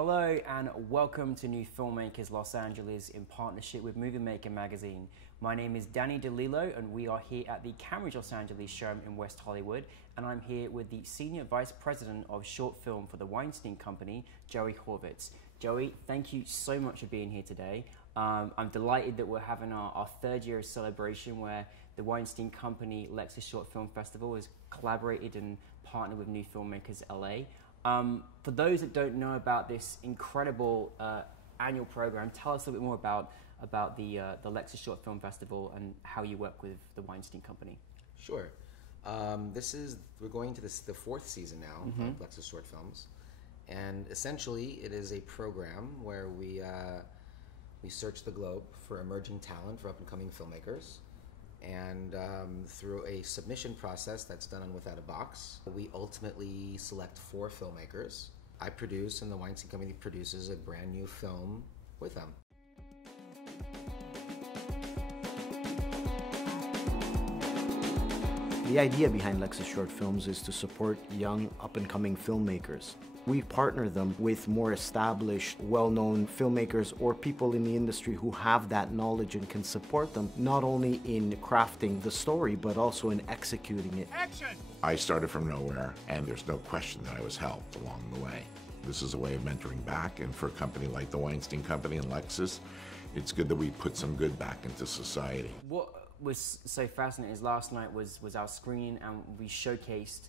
Hello and welcome to New Filmmakers Los Angeles in partnership with Movie Maker magazine. My name is Danny DeLillo and we are here at the Cambridge Los Angeles showroom in West Hollywood, and I'm here with the Senior Vice President of Short Film for the Weinstein Company, Joey Horvitz. Joey, thank you so much for being here today. I'm delighted that we're having our third year of celebration where the Weinstein Company Lexus Short Film Festival has collaborated and partnered with NewFilmmakers LA. For those that don't know about this incredible annual program, tell us a little bit more about the Lexus Short Film Festival and how you work with the Weinstein Company. Sure. We're going to the fourth season now of Lexus Short Films, and essentially it is a program where we search the globe for emerging talent, for up-and-coming filmmakers. And through a submission process that's done on Without a Box, we ultimately select 4 filmmakers. I produce, and the Weinstein Company produces a brand new film with them. The idea behind Lexus Short Films is to support young, up-and-coming filmmakers. We partner them with more established, well-known filmmakers or people in the industry who have that knowledge and can support them not only in crafting the story, but also in executing it. Action! I started from nowhere, and there's no question that I was helped along the way. This is a way of mentoring back, and for a company like the Weinstein Company and Lexus, it's good that we put some good back into society. What was so fascinating is last night was our screening, and we showcased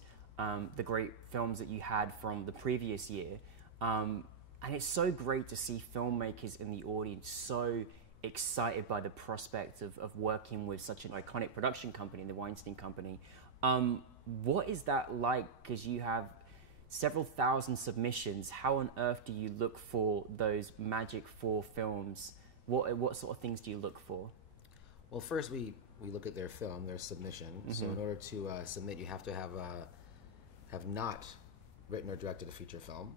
the great films that you had from the previous year. And it's so great to see filmmakers in the audience so excited by the prospect of working with such an iconic production company, the Weinstein Company. What is that like? Because you have several thousand submissions. How on earth do you look for those magic 4 films? What sort of things do you look for? Well, first we look at their film, their submission. So in order to submit, you have to have not written or directed a feature film,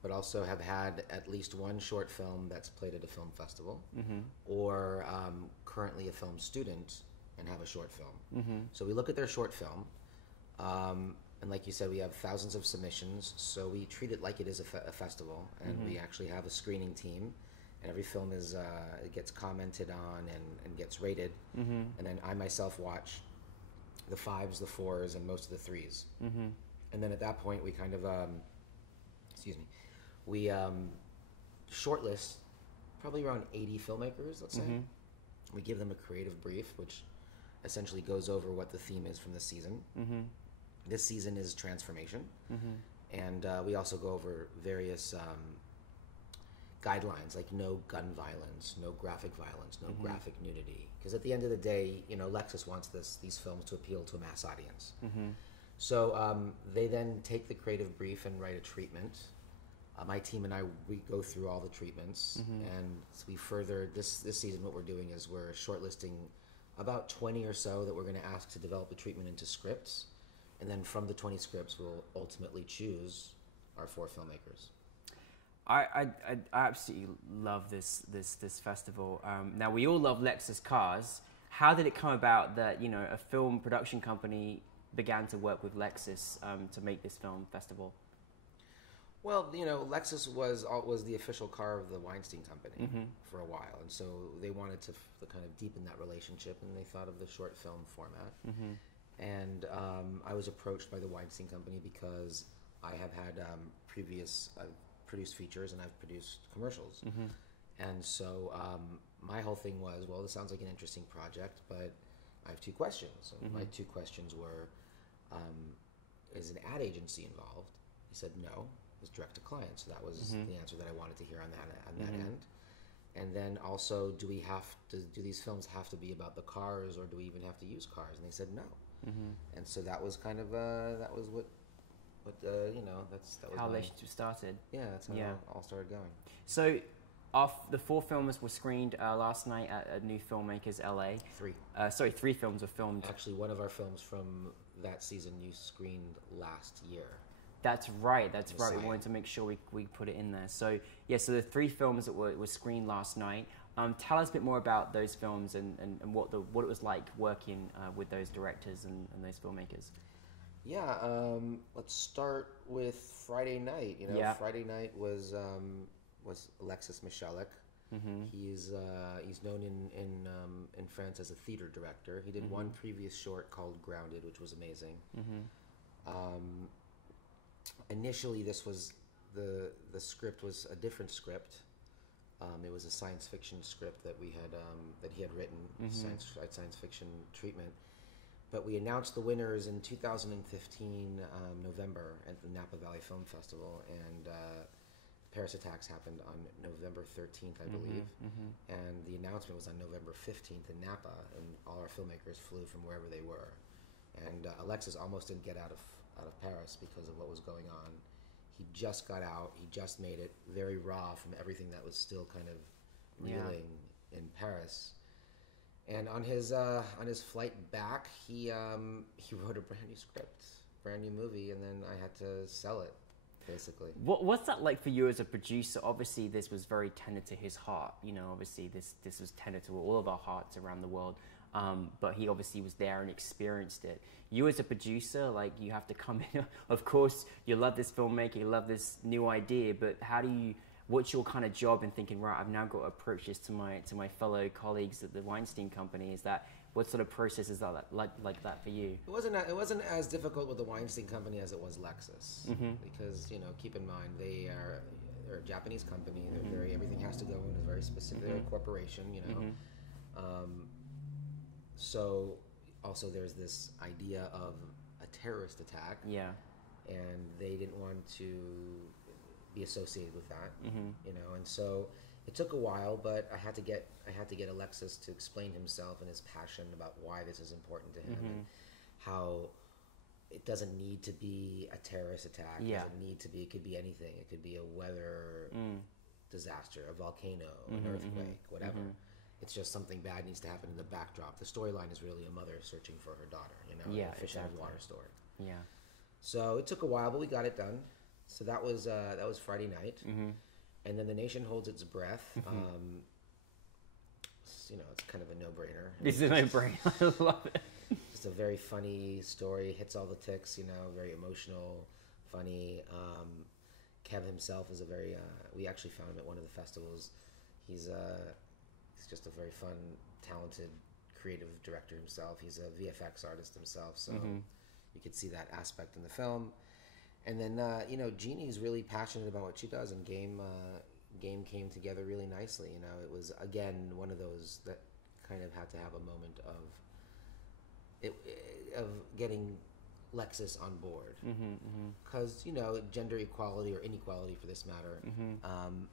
but also have had at least one short film that's played at a film festival, or currently a film student and have a short film. So we look at their short film, and like you said, we have thousands of submissions, so we treat it like it is a festival, and we actually have a screening team, and every film is it gets commented on and gets rated, and then I myself watch the 5s, the 4s, and most of the 3s. And then at that point, we kind of, we shortlist probably around 80 filmmakers, let's say. We give them a creative brief, which essentially goes over what the theme is from this season. This season is transformation. And we also go over various guidelines, like no gun violence, no graphic violence, no graphic nudity. Because at the end of the day, you know, Lexus wants these films to appeal to a mass audience. So they then take the creative brief and write a treatment. My team and I, we go through all the treatments, and we further, this season what we're doing is we're shortlisting about 20 or so that we're going to ask to develop the treatment into scripts, and then from the 20 scripts we'll ultimately choose our 4 filmmakers. I absolutely love this festival. Now we all love Lexus cars. How did it come about that, you know, a film production company began to work with Lexus to make this film festival? Well, you know, Lexus was the official car of the Weinstein Company for a while, and so they wanted to kind of deepen that relationship, and they thought of the short film format. And I was approached by the Weinstein Company because I have had I've produced features and I've produced commercials, and so my whole thing was, well, this sounds like an interesting project, but I have 2 questions. And my 2 questions were, is an ad agency involved? He said no, it was direct to client. So that was the answer that I wanted to hear on that end. And then also, do these films have to be about the cars, or do we even have to use cars? And they said no. And so that was kind of that was what you know, that was how relationship started. Yeah, that's how it all started going. So the 4 films were screened last night at New Filmmakers LA. 3. 3 films were filmed. Actually, one of our films from that season you screened last year. That's right. We wanted to make sure we put it in there. So yeah, so the 3 films that were screened last night. Tell us a bit more about those films and what it was like working with those directors and those filmmakers. Yeah, let's start with Friday night. You know, Yeah. Friday night was Alexis Michalik. He's known in France as a theater director. He did one previous short called Grounded, which was amazing. Initially, this was the script was a different script. It was a science fiction script that we had that he had written, science fiction treatment. But we announced the winners in 2015 November at the Napa Valley Film Festival, and Paris attacks happened on November 13th, I believe, and the announcement was on November 15th in Napa, and all our filmmakers flew from wherever they were. And Alexis almost didn't get out of Paris because of what was going on. He just got out. He just made it very raw from everything that was still kind of reeling in Paris. And on his flight back, he wrote a brand new script, brand new movie, and then I had to sell it, basically. What's that like for you as a producer? Obviously, this was very tender to his heart. You know, obviously this was tender to all of our hearts around the world. But he obviously was there and experienced it. You as a producer, like, you have to come in. Of course, you love this filmmaker, you love this new idea, but what's your kind of job in thinking, right, I've now got to approach this to my fellow colleagues at the Weinstein Company? What sort of process is that like that for you? It wasn't as difficult with the Weinstein Company as it was Lexus, because, you know, keep in mind they're a Japanese company. They're everything has to go in a very specific. They're a corporation, you know. So also there's this idea of a terrorist attack. Yeah. And they didn't want to be associated with that, you know. And so it took a while, but I had to get Alexis to explain himself and his passion about why this is important to him, and how it doesn't need to be a terrorist attack. It doesn't need to be. It could be anything. It could be a weather disaster, a volcano, an earthquake, whatever. It's just something bad needs to happen in the backdrop. The storyline is really a mother searching for her daughter, you know, a fish out of water story. Yeah. So it took a while, but we got it done. So that was Friday night, and then The Nation Holds Its Breath. You know, it's kind of a no-brainer. It's a no-brainer. I love it. Just a very funny story. Hits all the ticks. You know, very emotional, funny. Kev himself is a very. We actually found him at one of the festivals. He's just a very fun, talented, creative director himself. He's a VFX artist himself, so you could see that aspect in the film. And then, you know, Jeannie's really passionate about what she does, and Game came together really nicely. You know, it was, again, one of those that kind of had to have a moment of getting Lexus on board. Because, you know, gender equality, or inequality for this matter,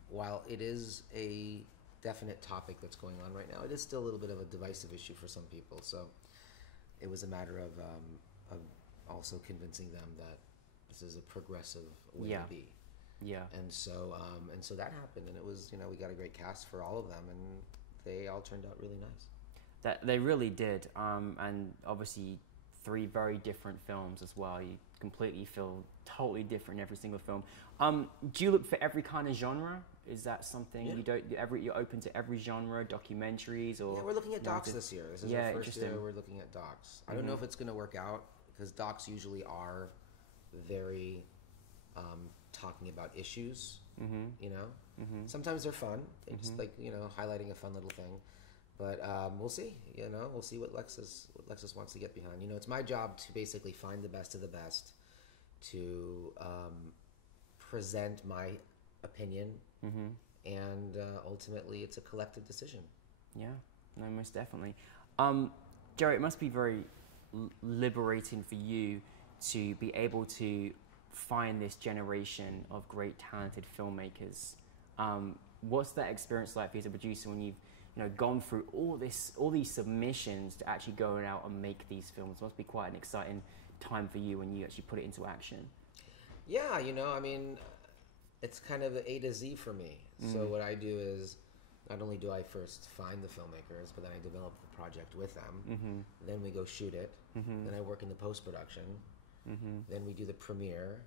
while it is a definite topic that's going on right now, it is still a little bit of a divisive issue for some people. So it was a matter of also convincing them that this is a progressive way to be. Yeah. And so that happened, and it was, you know, we got a great cast for all of them, and they all turned out really nice. That they really did, and obviously 3 very different films as well. You completely feel totally different in every single film. Do you look for every kind of genre? Is that something you're open to every genre, documentaries, or? Yeah, we're looking at docs this year. This is our first year we're looking at docs. I don't know if it's going to work out, because docs usually are very talking about issues. You know, sometimes they're fun. They just like, you know, highlighting a fun little thing. But we'll see. You know, we'll see what Lexus wants to get behind. You know, it's my job to basically find the best of the best, to present my opinion, and ultimately it's a collective decision. Yeah, no, most definitely. Jerry, it must be very liberating for you to be able to find this generation of great talented filmmakers. What's that experience like for you as a producer when you've, you know, gone through all these submissions to actually go out and make these films? It must be quite an exciting time for you when you actually put it into action. Yeah, you know, I mean, it's kind of A to Z for me. So what I do is, not only do I first find the filmmakers, but then I develop the project with them. Then we go shoot it. Then I work in the post-production. Then we do the premiere.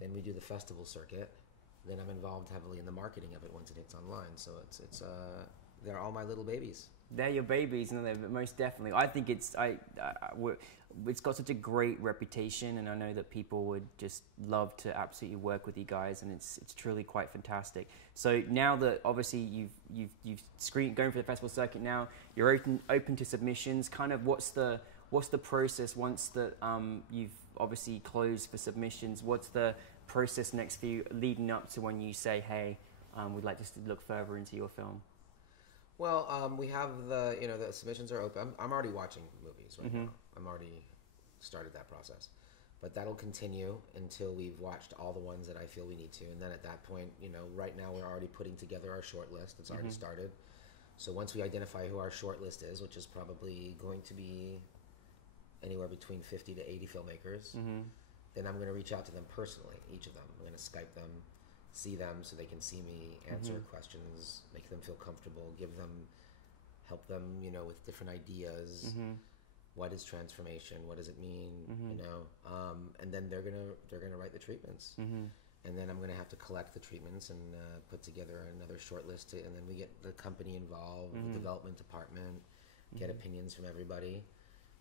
Then we do the festival circuit. Then I'm involved heavily in the marketing of it once it hits online. So it's they're all my little babies. they're your babies, and they're most definitely. I think it's it's got such a great reputation, and I know that people would just love to absolutely work with you guys, and it's truly quite fantastic. So now that obviously you've screened, going for the festival circuit now, you're open to submissions. Kind of what's the process once that you've obviously closed for submissions? What's the process next for you leading up to when you say, hey, we'd like to look further into your film? Well, we have the submissions are open. I'm already watching movies right now. I'm already started that process, but that'll continue until we've watched all the ones that I feel we need to, and then at that point, right now we're already putting together our short list. It's already started. So once we identify who our short list is, which is probably going to be anywhere between 50 to 80 filmmakers, then I'm going to reach out to them personally, each of them. I'm going to Skype them, see them so they can see me, answer questions, make them feel comfortable, help them, with different ideas. What is transformation? What does it mean? And then they're gonna write the treatments, and then I'm gonna have to collect the treatments and put together another short list, and then we get the company involved, the development department, get opinions from everybody,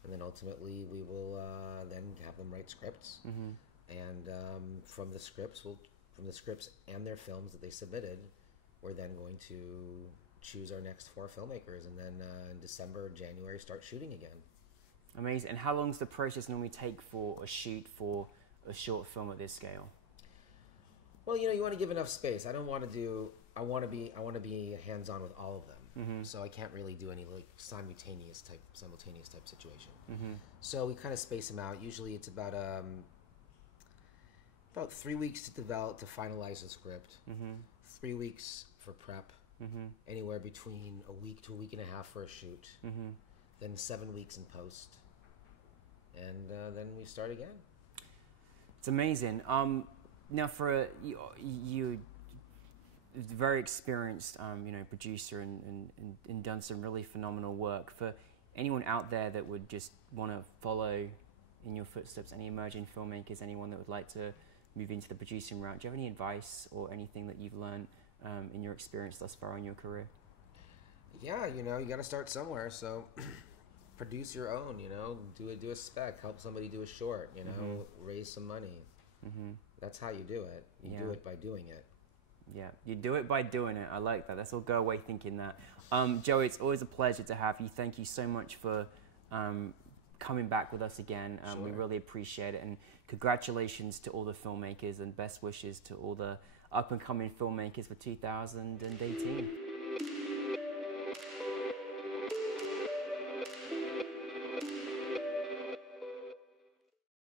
and then ultimately we will then have them write scripts, and from the scripts and their films that they submitted, we're then going to choose our next 4 filmmakers, and then in December, January, start shooting again. Amazing. And how long does the process normally take for a shoot for a short film at this scale? Well, you want to give enough space. I want to be hands-on with all of them. So I can't really do any like simultaneous type situation. So we kind of space them out. Usually it's about 3 weeks to finalize the script. 3 weeks for prep. Anywhere between a week to a week and a half for a shoot. Then 7 weeks in post, and then we start again. It's amazing. Now, for you, very experienced, producer and done some really phenomenal work. For anyone out there that would just want to follow in your footsteps, any emerging filmmakers, anyone that would like to move into the producing route, do you have any advice or anything that you've learned in your experience thus far in your career? Yeah, you got to start somewhere. So produce your own, do a spec, help somebody do a short, raise some money. That's how you do it. You do it by doing it. Yeah, you do it by doing it. I like that. Let's all go away thinking that. Joey, it's always a pleasure to have you. Thank you so much for coming back with us again. Sure. We really appreciate it. And congratulations to all the filmmakers, and best wishes to all the up-and-coming filmmakers for 2018.